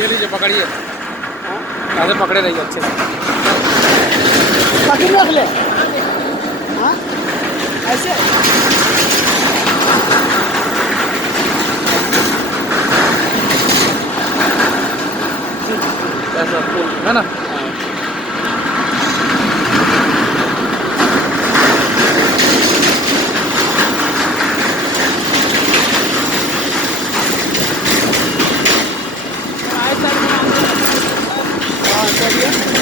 ये लीजिए पकड़िए। ऐसे पकड़े रहिए अच्छे से। पकड़ रख ले। हाँ ऐसे ऐसा फुल है ना। हाँ चलिए।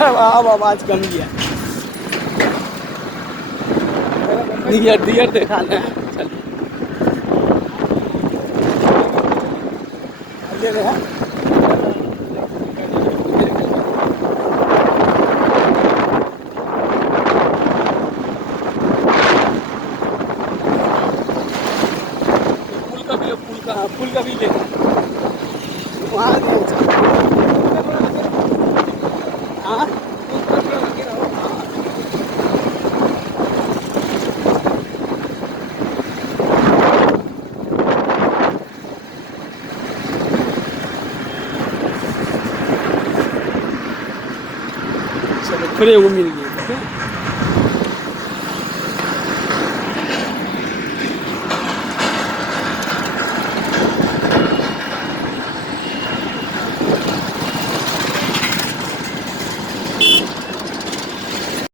अब आवाज कम गया। डियर दिखाते देखा। हैं। ये देखा फूल का भी है, फूल का। हाँ, फूल का भी ले वहाँ हाँ चलो फिर वो मिल गई।